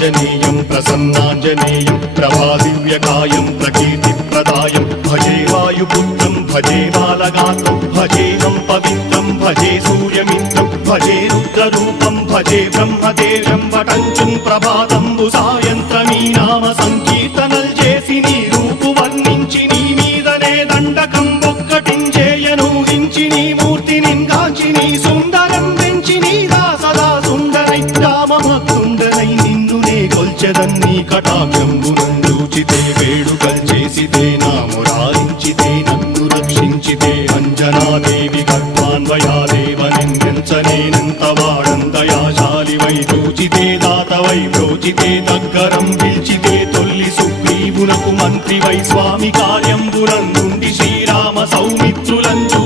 ఆంజనేయం ప్రసన్నాంజనేయం ప్రభాదివ్యకాయం ప్రకీర్తిప్రదాయం భజే వాయుపుత్రం భజే బాలగాత్రం భజేహం పవిత్రం భజే సూర్యమిత్రం భజే రుద్రరూపం భజే బ్రహ్మదేవం వటంచుం ప్రభాతంబు సాయంత్రమీ నామ సంకీర్తనల్ చేసి నీ రూపు వర్ణించి నీ మీదనే దండకం ఒక్కటించేయనూహించి నీ మూర్తిని గాంచి నీ సుందరం పెంచి నీ దాసదా సుందరై రామభక్తుండనై నిన్నునే కొల్చెదన్నీ కటాక్షంబునందూచితే వేడుకల్ చేసితే నా మురారించితే నన్ను రక్షించితే అంజనాదేవి గర్భాన్వయాదేవనెంచనేనంత వాడందయాశాలివై చూచితే దాతవై బ్రోచితే దగ్గరం పిల్చితే తొల్లి సుగ్రీవునకు మంత్రివై స్వామి కార్యంబునందుండి శ్రీరామ సౌమిత్రులంచు